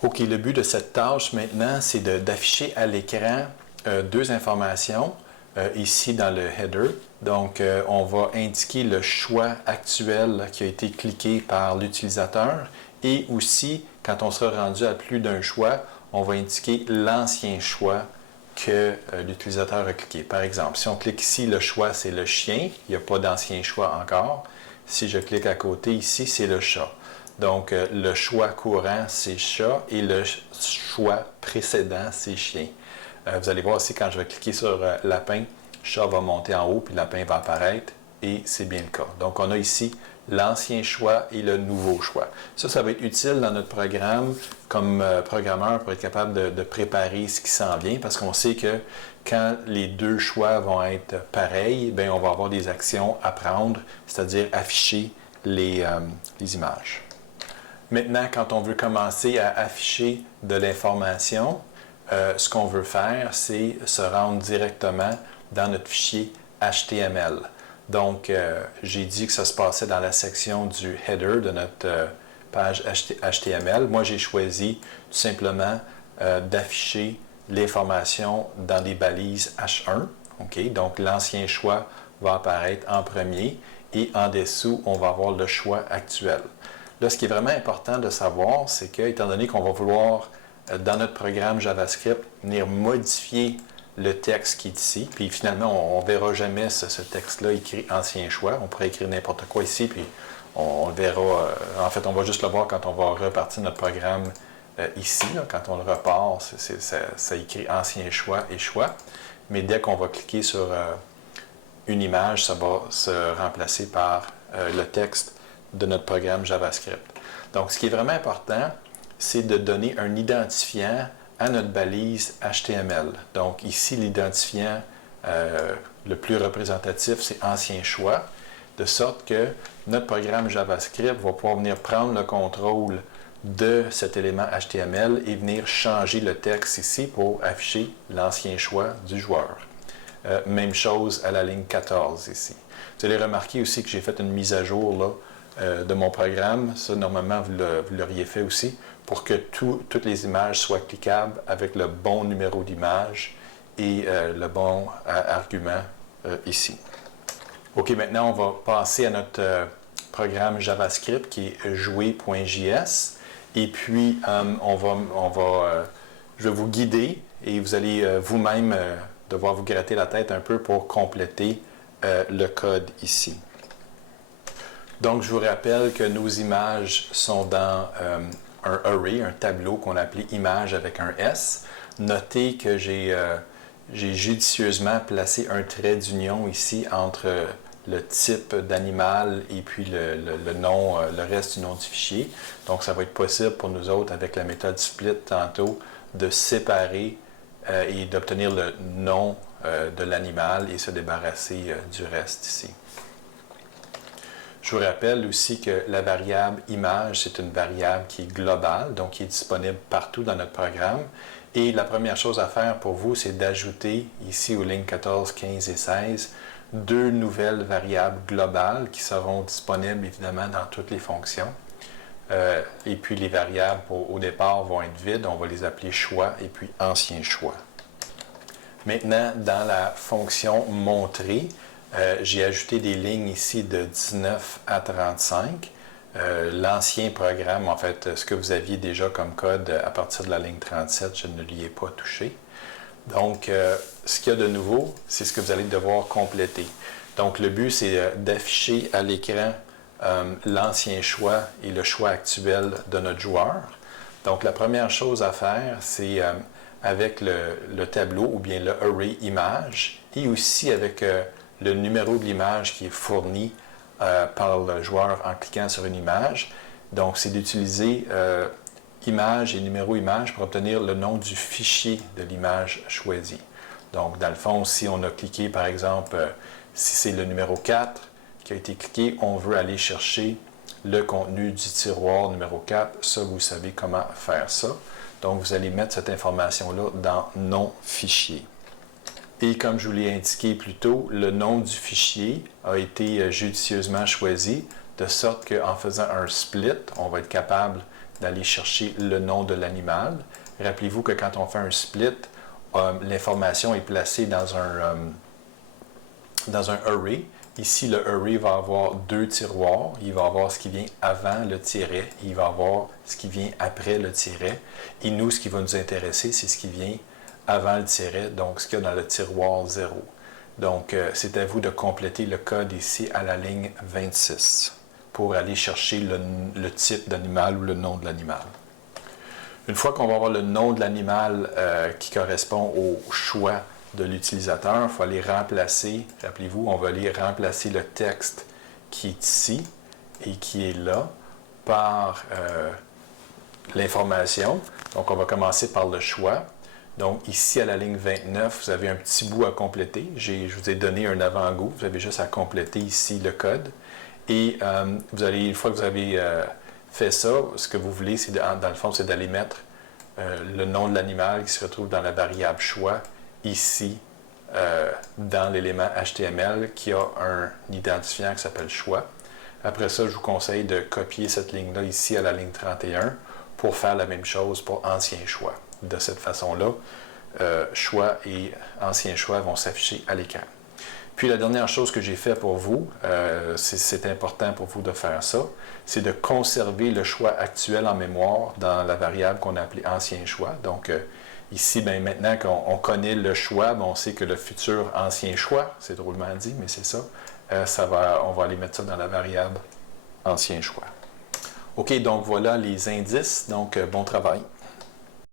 OK, le but de cette tâche maintenant, c'est d'afficher à l'écran deux informations ici dans le header. Donc, on va indiquer le choix actuel qui a été cliqué par l'utilisateur et aussi, quand on sera rendu à plus d'un choix, on va indiquer l'ancien choix que l'utilisateur a cliqué. Par exemple, si on clique ici, le choix c'est le chien, il n'y a pas d'ancien choix encore. Si je clique à côté ici, c'est le chat. Donc, le choix courant, c'est chat et le choix précédent, c'est chien. Vous allez voir aussi, quand je vais cliquer sur lapin, chat va monter en haut, puis lapin va apparaître, et c'est bien le cas. Donc, on a ici l'ancien choix et le nouveau choix. Ça va être utile dans notre programme comme programmeur pour être capable de préparer ce qui s'en vient, parce qu'on sait que quand les deux choix vont être pareils, bien, on va avoir des actions à prendre, c'est-à-dire afficher les images. Maintenant, quand on veut commencer à afficher de l'information, ce qu'on veut faire, c'est se rendre directement dans notre fichier HTML. Donc, j'ai dit que ça se passait dans la section du header de notre page HTML. Moi, j'ai choisi tout simplement d'afficher l'information dans des balises H1. Okay? Donc, l'ancien choix va apparaître en premier et en dessous, on va avoir le choix actuel. Là, ce qui est vraiment important de savoir, c'est que, étant donné qu'on va vouloir, dans notre programme JavaScript, venir modifier le texte qui est ici, puis finalement, on ne verra jamais ce texte-là écrit ancien choix. On pourrait écrire n'importe quoi ici, puis on le verra. En fait, on va juste le voir quand on va repartir notre programme ici. Là, quand on le repart, ça écrit ancien choix et choix. Mais dès qu'on va cliquer sur une image, ça va se remplacer par le texte de notre programme JavaScript. Donc, ce qui est vraiment important, c'est de donner un identifiant à notre balise HTML. Donc, ici, l'identifiant le plus représentatif, c'est ancien choix, de sorte que notre programme JavaScript va pouvoir venir prendre le contrôle de cet élément HTML et venir changer le texte ici pour afficher l'ancien choix du joueur. Même chose à la ligne 14 ici. Vous allez remarquer aussi que j'ai fait une mise à jour là, de mon programme. Ça, normalement, vous l'auriez fait aussi, pour que toutes les images soient cliquables avec le bon numéro d'image et le bon argument ici. OK, maintenant, on va passer à notre programme JavaScript qui est jouer.js. Et puis, je vais vous guider et vous allez vous-même devoir vous gratter la tête un peu pour compléter le code ici. Donc, je vous rappelle que nos images sont dans un array, un tableau qu'on a appelé image avec un S. Notez que j'ai judicieusement placé un trait d'union ici entre le type d'animal et puis le nom, le reste du nom du fichier. Donc, ça va être possible pour nous autres, avec la méthode split tantôt, de séparer et d'obtenir le nom de l'animal et se débarrasser du reste ici. Je vous rappelle aussi que la variable image, c'est une variable qui est globale, donc qui est disponible partout dans notre programme. Et la première chose à faire pour vous, c'est d'ajouter ici aux lignes 14, 15 et 16, deux nouvelles variables globales qui seront disponibles évidemment dans toutes les fonctions. Et puis les variables au départ vont être vides, on va les appeler choix et puis ancien choix. Maintenant, dans la fonction montrer, j'ai ajouté des lignes ici de 19 à 35. L'ancien programme, en fait, ce que vous aviez déjà comme code à partir de la ligne 37, je ne l'y ai pas touché. Donc, ce qu'il y a de nouveau, c'est ce que vous allez devoir compléter. Donc, le but, c'est d'afficher à l'écran l'ancien choix et le choix actuel de notre joueur. Donc, la première chose à faire, c'est avec le tableau ou bien le array image et aussi avec le numéro de l'image qui est fourni par le joueur en cliquant sur une image. Donc, c'est d'utiliser image et numéro image pour obtenir le nom du fichier de l'image choisie. Donc, dans le fond, si on a cliqué, par exemple, si c'est le numéro 4 qui a été cliqué, on veut aller chercher le contenu du tiroir numéro 4. Ça, vous savez comment faire ça. Donc, vous allez mettre cette information-là dans « Nom fichier ». Et comme je vous l'ai indiqué plus tôt, le nom du fichier a été judicieusement choisi, de sorte qu'en faisant un split, on va être capable d'aller chercher le nom de l'animal. Rappelez-vous que quand on fait un split, l'information est placée dans un array. Ici, le array va avoir deux tiroirs. Il va avoir ce qui vient avant le tiret. Il va avoir ce qui vient après le tiret. Et nous, ce qui va nous intéresser, c'est ce qui vient avant le tiret, donc ce qu'il y a dans le tiroir 0. Donc, c'est à vous de compléter le code ici à la ligne 26 pour aller chercher le type d'animal ou le nom de l'animal. Une fois qu'on va avoir le nom de l'animal qui correspond au choix de l'utilisateur, il faut aller remplacer, rappelez-vous, on va aller remplacer le texte qui est ici et qui est là par l'information. Donc, on va commencer par le choix. Donc, ici, à la ligne 29, vous avez un petit bout à compléter. Je vous ai donné un avant-goût. Vous avez juste à compléter ici le code. Et une fois que vous avez fait ça, ce que vous voulez, c'est dans le fond, c'est d'aller mettre le nom de l'animal qui se retrouve dans la variable choix, ici, dans l'élément HTML, qui a un identifiant qui s'appelle choix. Après ça, je vous conseille de copier cette ligne-là ici à la ligne 31 pour faire la même chose pour ancien choix. De cette façon-là, choix et ancien choix vont s'afficher à l'écran. Puis la dernière chose que j'ai fait pour vous, c'est important pour vous de faire ça, c'est de conserver le choix actuel en mémoire dans la variable qu'on a appelée ancien choix. Donc ici, maintenant qu'on connaît le choix, on sait que le futur ancien choix, c'est drôlement dit, mais c'est ça, on va aller mettre ça dans la variable ancien choix. OK, donc voilà les indices. Donc bon travail.